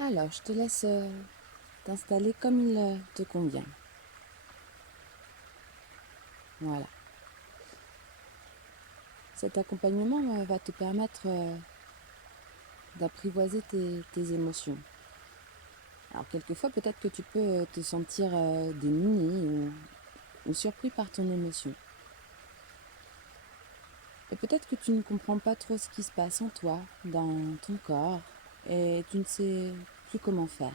Alors, je te laisse t'installer comme il te convient. Voilà. Cet accompagnement va te permettre d'apprivoiser tes émotions. Alors, quelquefois, peut-être que tu peux te sentir démuni ou surpris par ton émotion. Et peut-être que tu ne comprends pas trop ce qui se passe en toi, dans ton corps, et tu ne sais plus comment faire.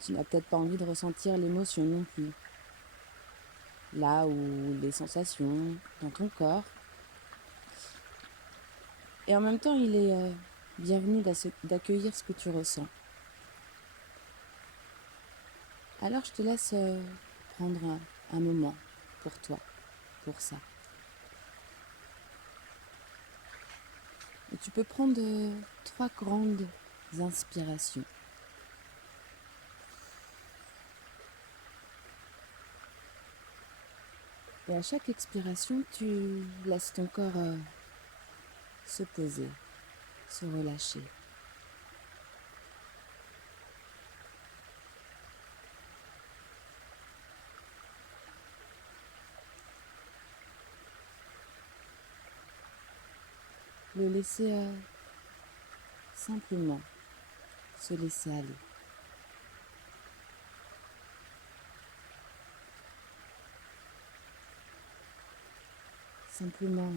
Tu n'as peut-être pas envie de ressentir l'émotion non plus. Là où les sensations dans ton corps. Et en même temps, il est bienvenu d'accueillir ce que tu ressens. Alors, je te laisse prendre un moment pour toi, pour ça. Et tu peux prendre 3 grandes inspirations. Et à chaque expiration, tu laisses ton corps se poser, se relâcher. Le laisser simplement se laisser aller. Simplement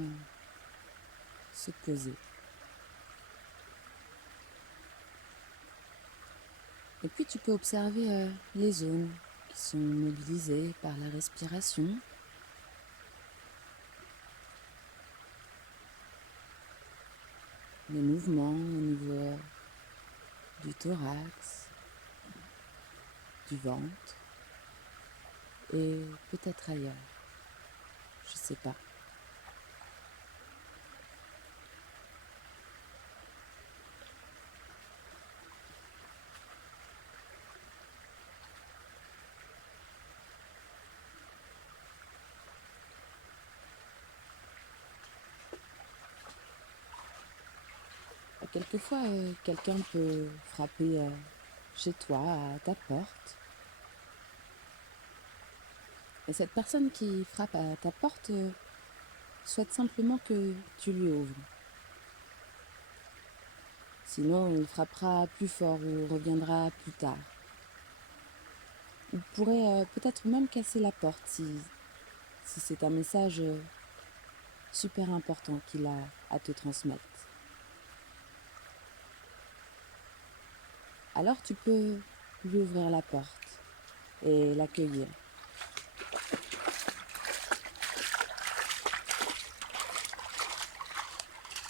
se poser. Et puis tu peux observer les zones qui sont mobilisées par la respiration. Les mouvements au niveau du thorax, du ventre et peut-être ailleurs. Je sais pas. Quelquefois, quelqu'un peut frapper chez toi, à ta porte. Et cette personne qui frappe à ta porte souhaite simplement que tu lui ouvres. Sinon, il frappera plus fort ou reviendra plus tard. Il pourrait peut-être même casser la porte si c'est un message super important qu'il a à te transmettre. Alors tu peux lui ouvrir la porte et l'accueillir.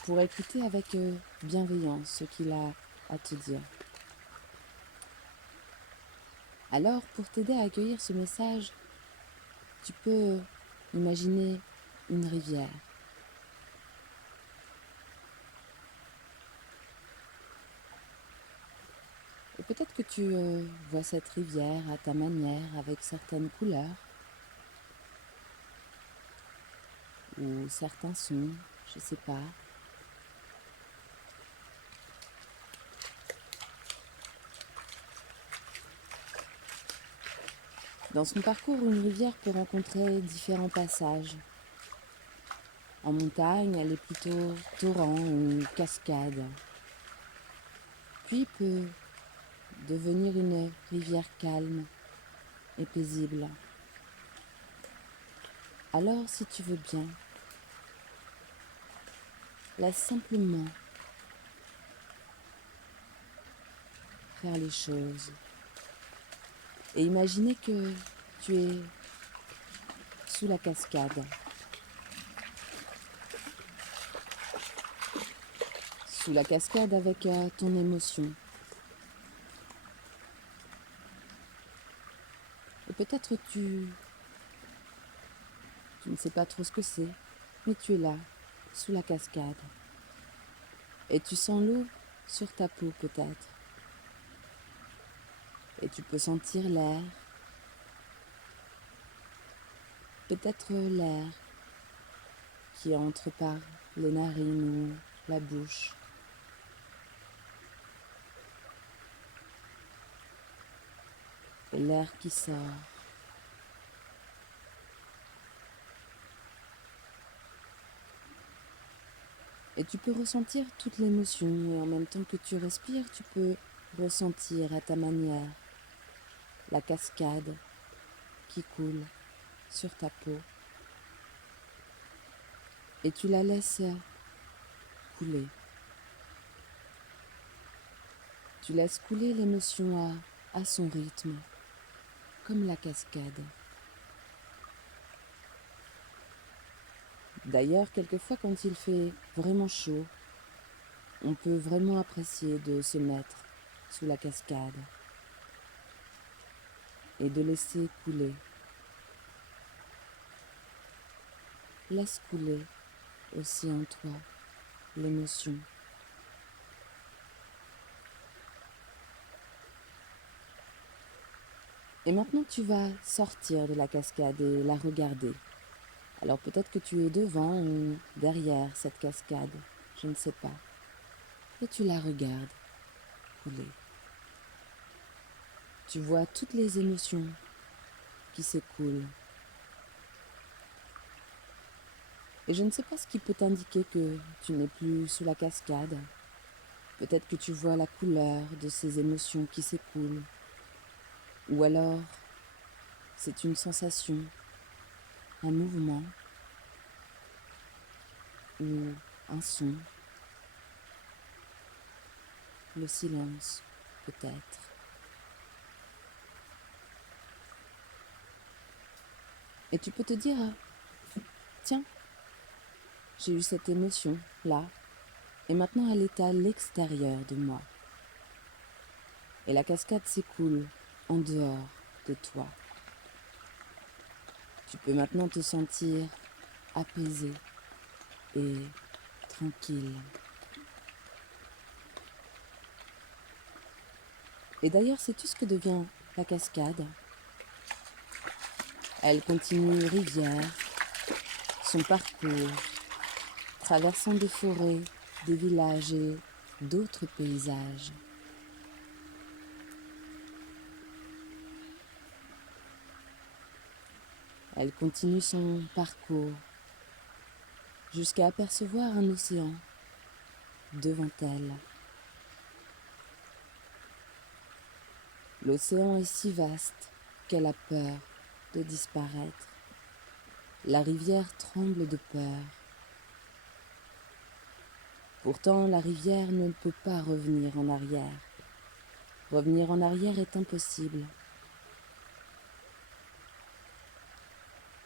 Pour écouter avec bienveillance ce qu'il a à te dire. Alors, pour t'aider à accueillir ce message, tu peux imaginer une rivière. Et peut-être que tu vois cette rivière à ta manière, avec certaines couleurs, ou certains sons, je sais pas. Dans son parcours, une rivière peut rencontrer différents passages. En montagne, elle est plutôt torrent ou cascade. Puis peut devenir une rivière calme et paisible. Alors, si tu veux bien, laisse simplement faire les choses et imaginer que tu es sous la cascade. Sous la cascade avec ton émotion. Et peut-être tu ne sais pas trop ce que c'est, mais tu es là, sous la cascade. Et tu sens l'eau sur ta peau peut-être. Et tu peux sentir l'air. Peut-être l'air qui entre par les narines ou la bouche. et l'air qui sort. Et tu peux ressentir toute l'émotion et en même temps que tu respires, tu peux ressentir à ta manière la cascade qui coule sur ta peau. Et tu la laisses couler. Tu laisses couler l'émotion à son rythme, comme la cascade. D'ailleurs, quelquefois quand il fait vraiment chaud, on peut vraiment apprécier de se mettre sous la cascade et de laisser couler. Laisse couler aussi en toi l'émotion. Et maintenant tu vas sortir de la cascade et la regarder. Alors peut-être que tu es devant ou derrière cette cascade, je ne sais pas. Et tu la regardes couler. Tu vois toutes les émotions qui s'écoulent. Et je ne sais pas ce qui peut t'indiquer que tu n'es plus sous la cascade. Peut-être que tu vois la couleur de ces émotions qui s'écoulent. Ou alors, c'est une sensation, un mouvement ou un son. Le silence, peut-être. Et tu peux te dire, tiens, j'ai eu cette émotion là, et maintenant elle est à l'extérieur de moi. Et la cascade s'écoule en dehors de toi. Tu peux maintenant te sentir apaisé et tranquille. Et d'ailleurs, sais-tu ce que devient la cascade? Elle continue rivière, son parcours, traversant des forêts, des villages et d'autres paysages. Elle continue son parcours jusqu'à apercevoir un océan devant elle. L'océan est si vaste qu'elle a peur de disparaître. La rivière tremble de peur. Pourtant, la rivière ne peut pas revenir en arrière. Revenir en arrière est impossible.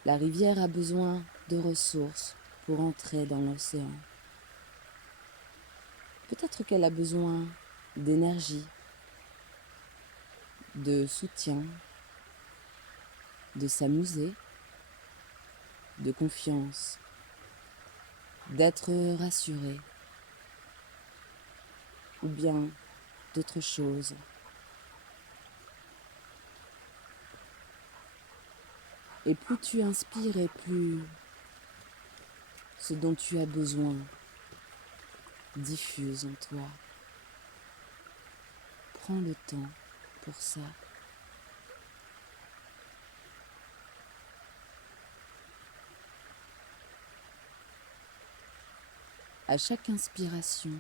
La rivière a besoin de ressources pour entrer dans l'océan. Peut-être qu'elle a besoin d'énergie, de soutien, de s'amuser, de confiance, d'être rassurée, ou bien d'autres choses. Et plus tu inspires et plus ce dont tu as besoin diffuse en toi. Prends le temps pour ça. À chaque inspiration,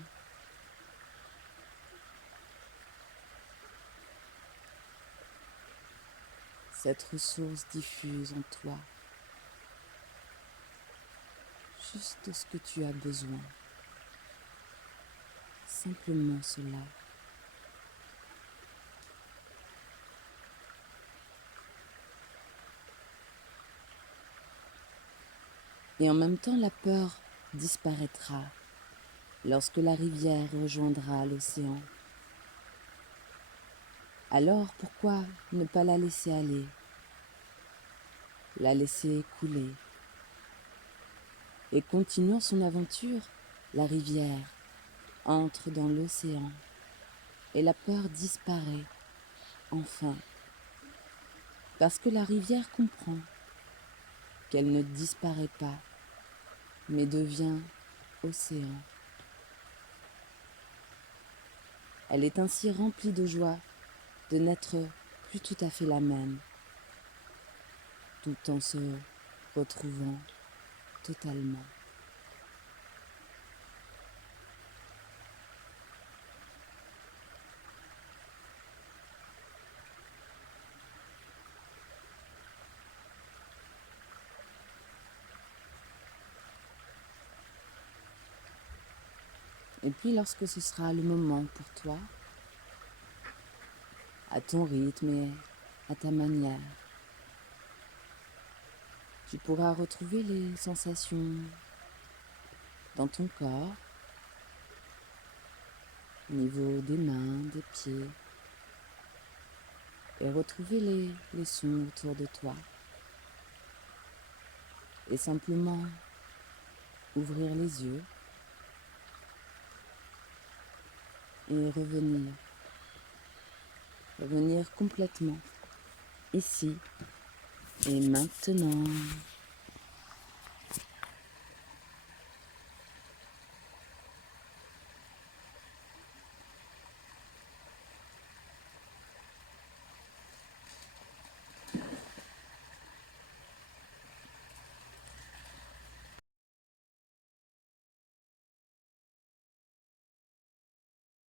cette ressource diffuse en toi juste ce que tu as besoin. Simplement cela. Et en même temps, la peur disparaîtra lorsque la rivière rejoindra l'océan. Alors pourquoi ne pas la laisser aller, la laisser couler? Et continuant son aventure, la rivière entre dans l'océan et la peur disparaît enfin, parce que la rivière comprend qu'elle ne disparaît pas, mais devient océan. Elle est ainsi remplie de joie de n'être plus tout à fait la même, tout en se retrouvant totalement. Et puis lorsque ce sera le moment pour toi, à ton rythme et à ta manière, tu pourras retrouver les sensations dans ton corps, au niveau des mains, des pieds, et retrouver les sons autour de toi. Et simplement ouvrir les yeux et revenir complètement ici et maintenant.